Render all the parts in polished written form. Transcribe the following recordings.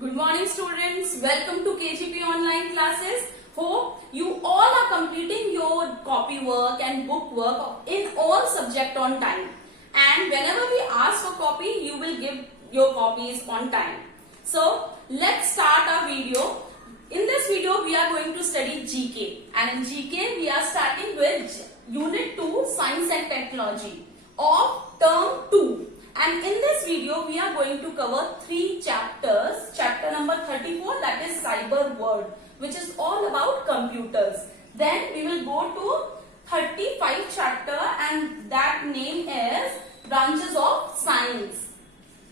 Good morning students, welcome to KGP online classes. Hope you all are completing your copy work and book work in all subject on time. And whenever we ask for copy, you will give your copies on time. So let's start our video. In this video, we are going to study GK. And in GK, we are starting with Unit 2 Science and Technology of Term 2. And in this video, we are going to cover 3 chapters. Chapter number 34, that is Cyber World, which is all about computers. Then we will go to 35 chapter, and that name is Branches of Science.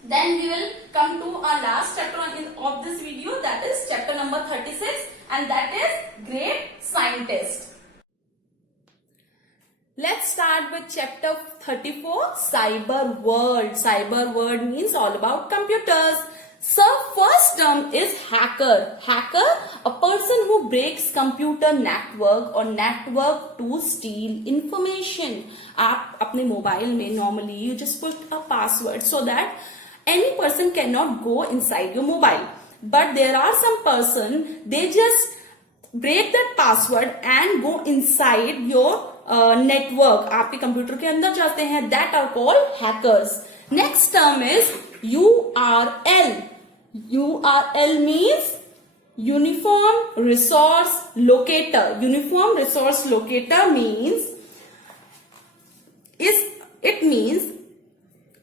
Then we will come to our last chapter of this video, that is chapter number 36, and that is Great Scientist. Let's start with chapter 34, Cyber World. Cyber World means all about computers. So first term is hacker. Hacker, a person who breaks computer network or network to steal information. आप अपने mobile में normally you just put a password so that any person cannot go inside your mobile. But there are some person, they just break that password and go inside your network. आपके computer के अंदर जाते हैं. That are called hackers. Next term is URL. URL means Uniform Resource Locator. Uniform Resource Locator means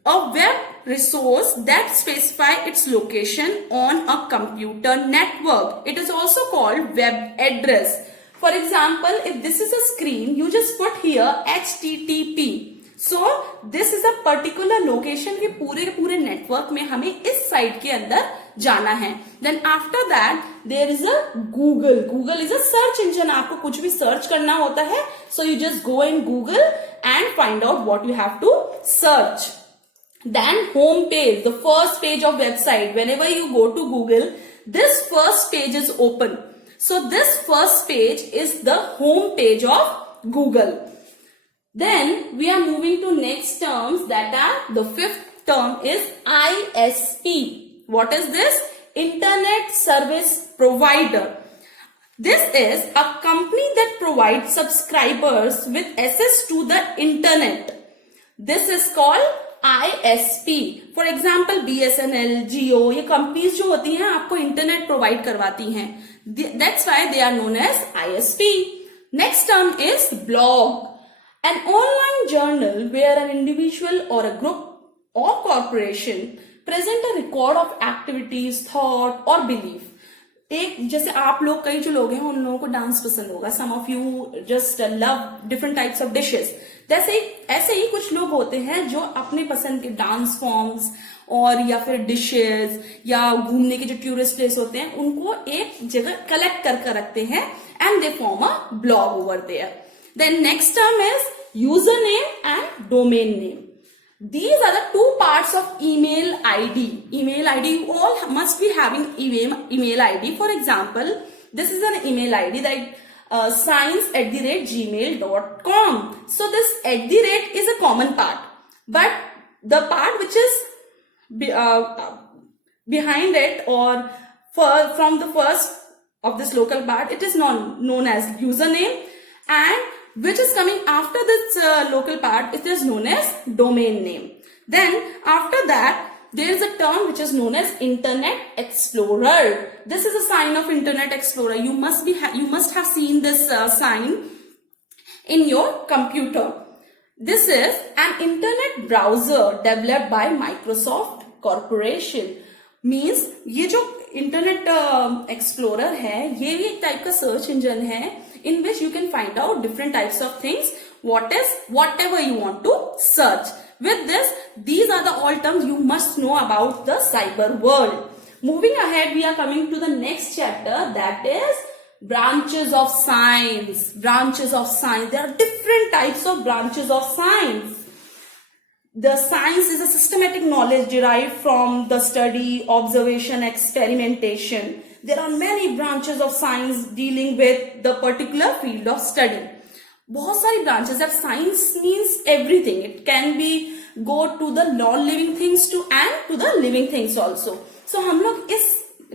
a web resource that specifies its location on a computer network. It is also called web address. For example, if this is a screen, you just put here HTTP. So this is a particular location के पूरे network में हमें इस site के अंदर जाना है. Then after that there is a Google. Google is a search engine. आपको कुछ भी search करना होता है. So you just go in Google and find out what you have to search. Then home page, the first page of website. Whenever you go to Google, this first page is open. So this first page is the home page of Google. Then we are moving to next terms, that are the fifth term is ISP. What is this? Internet Service Provider. This is a company that provides subscribers with access to the internet. This is called ISP. For example, BSNL, Jio, ये companies जो होती हैं आपको internet provide करवाती हैं. That's why they are known as ISP. Next term is blog. An online journal where an individual or a group or corporation present a record of activities, thought or belief. एक जैसे आप लोग कई जो लोग हैं उन लोगों को डांस पसंद होगा. Some of you just love different types of dishes. ऐसे ही कुछ लोग होते हैं जो अपने पसंद के डांस फॉर्म्स और या फिर डिशेस या घूमने के जो टूरिस्ट प्लेस होते हैं उनको एक जगह कलेक्ट करके रखते हैं and they form a blog over there. Then next term is user name and domain name. These are the two parts of email ID. Email ID, you all must be having email ID. For example, this is an email ID that science@gmail.com. So this @ is a common part, but the part which is behind it or from the first of this local part, it is known as username, and which is coming after this local part, it is known as domain name. Then after that, there is a term which is known as Internet Explorer. This is a sign of Internet Explorer. You must have seen this sign in your computer. This is an internet browser developed by Microsoft Corporation. Means ये जो Internet Explorer है, ये भी एक type का search engine है in which you can find out different types of things, whatever you want to search. With this, these are the all terms you must know about the cyber world. Moving ahead, we are coming to the next chapter, that is branches of science. Branches of science. There are different types of branches of science. The science is a systematic knowledge derived from the study, observation, experimentation. There are many branches of science dealing with the particular field of study. बहुत सारी branches of science means everything. It can be go to the non-living things and to the living things also. So हम लोग इस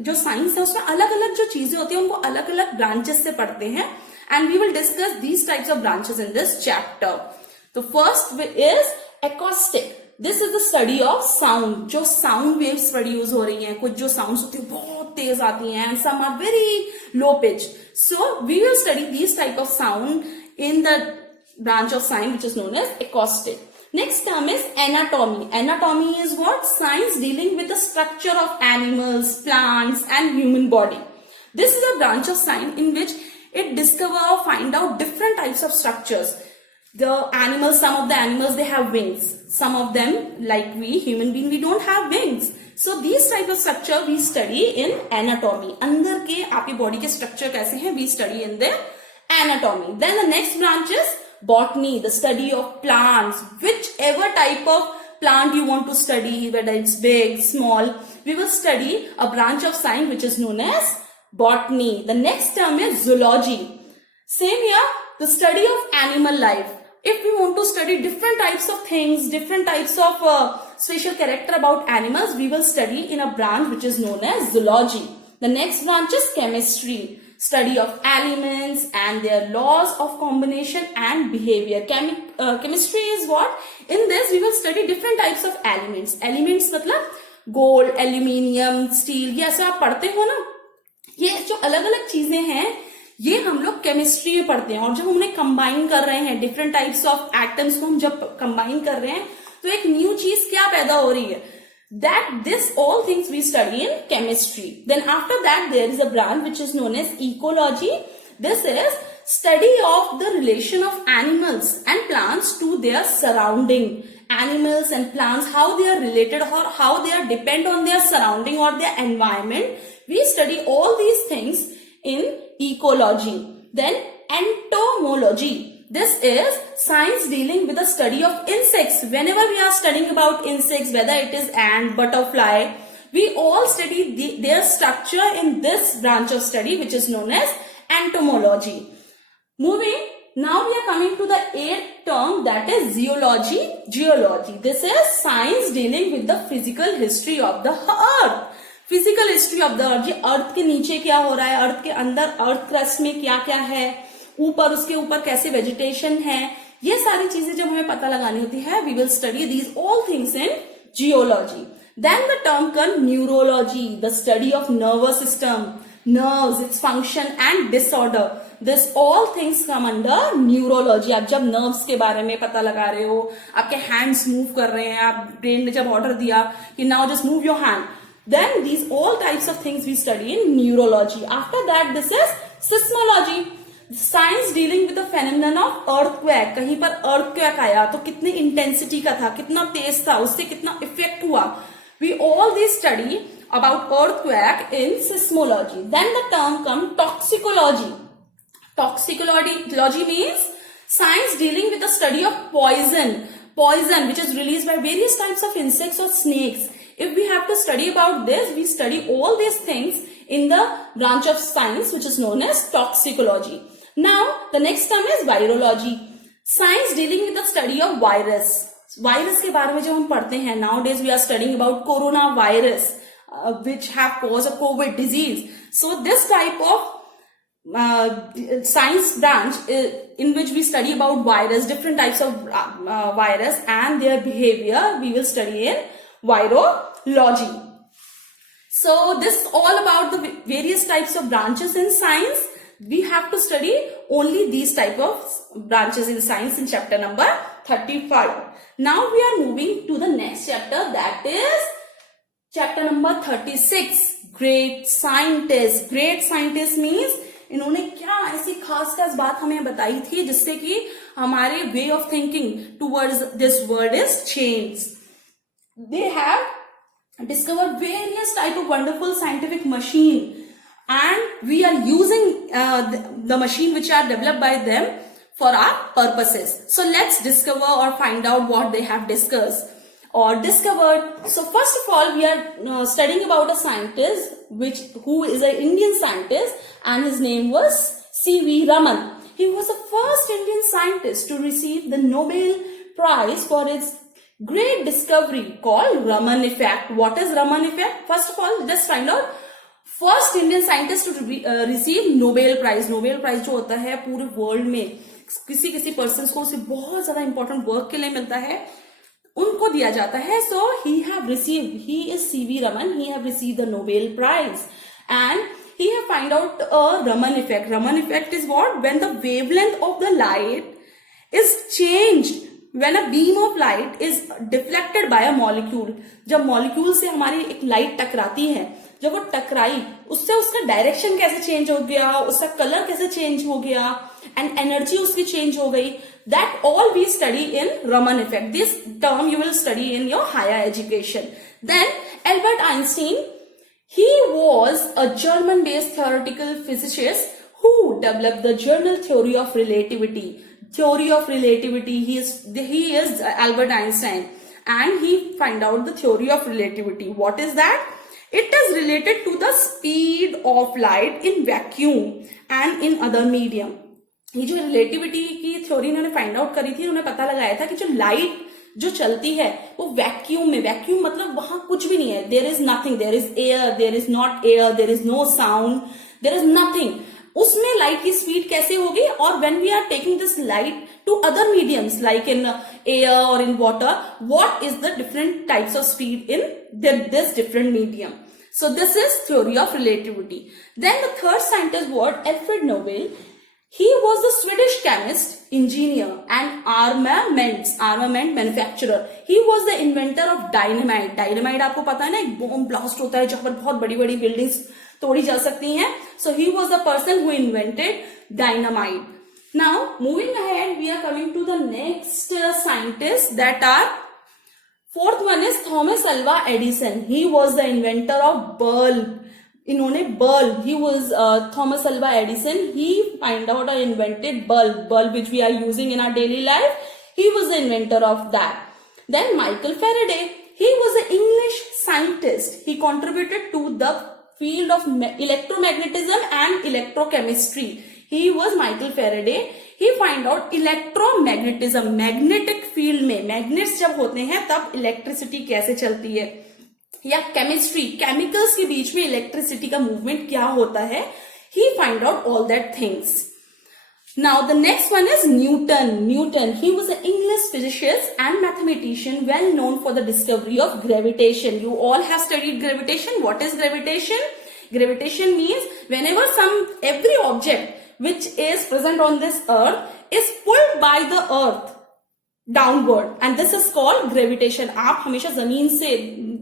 जो science है उसमें अलग अलग जो चीजें होती है उनको अलग अलग ब्रांचेस से पढ़ते हैं, and we will discuss these types of branches in this chapter. तो first is acoustic. This is the study of sound. जो साउंड वेव्स प्रोड्यूस हो रही हैं, कुछ जो साउंड्स होती है बहुत तेज आती हैं and some are very low pitch. So we will study these type of sound in the branch of science which is known as acoustic. Next term is anatomy. Anatomy is what? Science dealing with the structure of animals, plants and human body. This is a branch of science in which it discover or find out different types of structures. The animals, some of the animals, they have wings. Some of them, like we, human being, we don't have wings. So these type of structure we study in anatomy. अंदर के आपकी body के structure कैसे हैं, we study in the anatomy. Then the next branch is botany, the study of plants. Whichever type of plant you want to study, whether it's big, small, we will study a branch of science which is known as botany. The next term is zoology. Same here, the study of animal life. If we want to study different types of things, different types of special character about animals, we will study in a branch which is known as zoology. The next branch is chemistry. Study of elements and their laws of combination and behavior. Chemistry is what? In this we will study different types of elements. Elements मतलब gold, aluminium, steel, ये ऐसा आप पढ़ते हो ना, ये जो अलग अलग चीजें हैं ये हम लोग केमिस्ट्री में पढ़ते हैं. और जब हम उन्हें कंबाइन कर रहे हैं, डिफरेंट टाइप्स ऑफ एटम्स को हम जब कंबाइन कर रहे हैं तो एक न्यू चीज क्या पैदा हो रही है. That this all things we study in chemistry. Then after that there is a branch which is known as ecology. This is study of the relation of animals and plants to their surrounding. Animals and plants, how they are related or how they are depend on their surrounding or their environment. We study all these things in ecology. Then entomology. This is science dealing with the study of insects. Whenever we are studying about insects, whether it is ant, butterfly, we all study their structure in this branch of study which is known as entomology. Moving, now we are coming to the eighth term, that is zoology, geology. This is science dealing with the physical history of the earth. Physical history of the earth. अर्थ के नीचे क्या हो रहा है, अर्थ के अंदर earth crust में क्या क्या है, ऊपर उसके ऊपर कैसे वेजिटेशन है, ये सारी चीजें जब हमें पता लगानी होती है, we will study these all things in geology. Then the term come neurology, the study of nervous system, nerves, its function and disorder. This all things come under neurology. आप जब nerves के बारे में पता लगा रहे हो, आपके hands move कर रहे हैं, आप brain ने जब order दिया कि now just move your hand, then these all types of things we study in neurology. After that this is seismology. Science dealing with the phenomenon of earthquake. कहीं पर अर्थक्वेक आया तो कितनी इंटेंसिटी का था, कितना तेज था, उससे कितना इफेक्ट हुआ. We all this study about earthquake in seismology. Then the term come toxicology. Toxicology means science dealing with the study of poison which is released by various types of insects or snakes. If we have to study about this, we study all these things in the branch of science which is known as toxicology. Now the next term is virology. Science dealing with the study of virus. Virus के बारे में जब हम पढ़ते हैं, nowadays we are studying about coronavirus which have caused a COVID disease. So this type of science branch in which we study about virus, different types of virus and their behavior, we will study in virology. So this is all about the various types of branches in science. We have to study only these type of branches in science in chapter number 35. Now we are moving to the next chapter, that is chapter number 36. Great scientist. Great scientist means इन्होंने क्या ऐसी खास खास बात हमें बताई थी जिससे कि हमारे way of thinking towards this world is change. They have discovered various type of wonderful scientific machine and we are using the machine which are developed by them for our purposes. So let's discover or find out what they have discussed or discovered. So first of all, we are studying about a scientist who is an Indian scientist, and his name was C.V. Raman. He was the first Indian scientist to receive the Nobel Prize for its great discovery called Raman effect. What is Raman effect? First of all, let's find out. First Indian scientist to receive Nobel prize. Nobel prize जो होता है पूरे world में किसी किसी person को उसे बहुत ज्यादा इंपॉर्टेंट वर्क के लिए मिलता है, उनको दिया जाता है. So he have received, he is CV Raman, he have received the Nobel prize and he have find out a Raman effect. Raman effect is what? When the wavelength of the light is changed, when a beam of light is deflected by a molecule. जब molecule से हमारी एक light टकराती है, जब वो टकराई उससे उसका डायरेक्शन कैसे चेंज हो गया, उसका कलर कैसे चेंज हो गया एंड एनर्जी उसकी चेंज हो गई, that all we study in Raman effect. This term you will study in your higher education. Then Albert Einstein, he was a German-based theoretical physicist who developed the general theory of relativity. Theory of relativity. He is Albert Einstein, and he find out the theory of relativity. What is that? It is related to the speed of light in vacuum and in other medium. ये जो relativity की theory इन्होंने find out करी थी, उन्होंने पता लगाया था कि जो लाइट जो चलती है वो वैक्यूम में, वैक्यूम मतलब वहां कुछ भी नहीं है, there is nothing, there is air, there is not air, there is no sound, there is nothing, उसमें लाइट की स्पीड कैसे होगी. और when we are taking this light to other mediums like in air और in water, what is the different types of speed in this different medium. So this is theory of relativity. Then the third scientist was Alfred Nobel. He was a Swedish chemist, engineer and armament manufacturer. He was the inventor of dynamite. Dynamite आपको पता है ना, एक bomb blast होता है जहां पर बहुत बड़ी बड़ी बिल्डिंग्स तोड़ी जा सकती हैं. So he was the person who invented dynamite. Now moving ahead, we are coming to the next scientists that are. Fourth one is Thomas Alva Edison. He was the inventor of bulb. इन्होंने bulb. He was Thomas Alva Edison. He find out or invented bulb which we are using in our daily life. He was the inventor of that. Then Michael Faraday. He was an English scientist. He contributed to the field of electromagnetism and electrochemistry. He was Michael Faraday. He find out electromagnetism. Magnetic field में magnets जब होते हैं तब electricity कैसे चलती है, या chemistry, chemicals के बीच में इलेक्ट्रिसिटी का मूवमेंट क्या होता है. He find out all that things. Now the next one is Newton. He was an English physicist and mathematician well known for the discovery of gravitation. You all have studied gravitation. What is gravitation? Gravitation means whenever every object which is present on this earth is pulled by the earth downward, and this is called gravitation. आप हमेशा जमीन से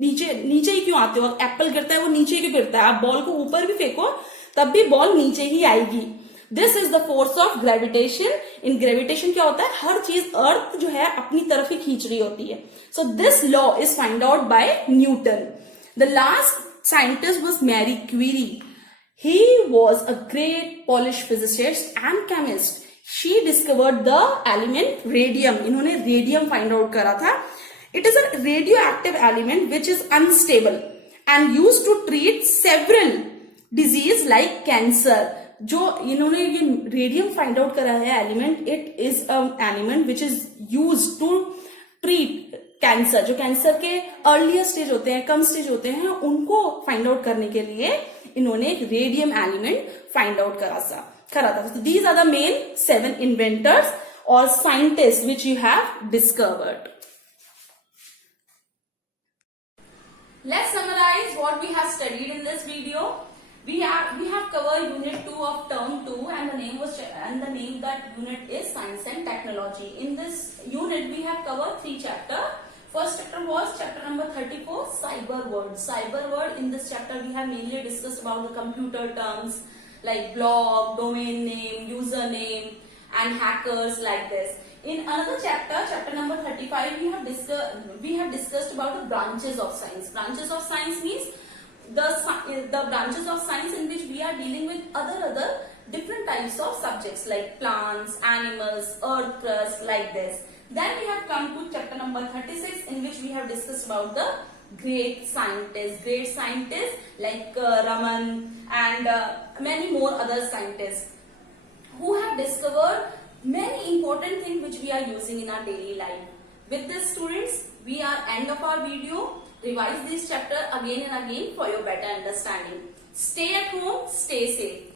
नीचे ही क्यों आते हो? Apple गिरता है वो नीचे क्यों गिरता है? आप बॉल को ऊपर भी फेंको तब भी बॉल नीचे ही आएगी. This is the force of gravitation. In gravitation क्या होता है, हर चीज अर्थ जो है अपनी तरफ ही खींच रही होती है. So this law is find out by Newton. The last scientist was Marie Curie. He was a great Polish physicist and chemist. She discovered the element radium. इन्होंने radium find out करा था. It is a radioactive element which is unstable and used to treat several disease like cancer. जो इन्होंने ये radium find out करा है element, it is an element which is used to treat cancer. जो cancer के earlier stage होते हैं, कम stage होते हैं, उनको फाइंड आउट करने के लिए इन्होंने एक रेडियम एलिमेंट फाइंड आउट करा था. So these are the main 7 inventors or scientists which you have discovered. Let's summarize what we have studied in this video. We have covered unit 2 of term 2, and the name that unit is science and technology. In this unit we have covered 3 chapters. First chapter was chapter number 34, cyber world. Cyber world, in this chapter we have mainly discussed about the computer terms like blog, domain name, username and hackers like this. In another chapter, chapter number 35, we have discussed about the branches of science. Branches of science means the branches of science in which we are dealing with other different types of subjects like plants, animals, earth crust like this. Then we have come to chapter number 36, in which we have discussed about the great scientists like Raman and many more other scientists who have discovered many important things which we are using in our daily life. With this, students, we are end of our video. Revise this chapter again and again for your better understanding. Stay at home, stay safe.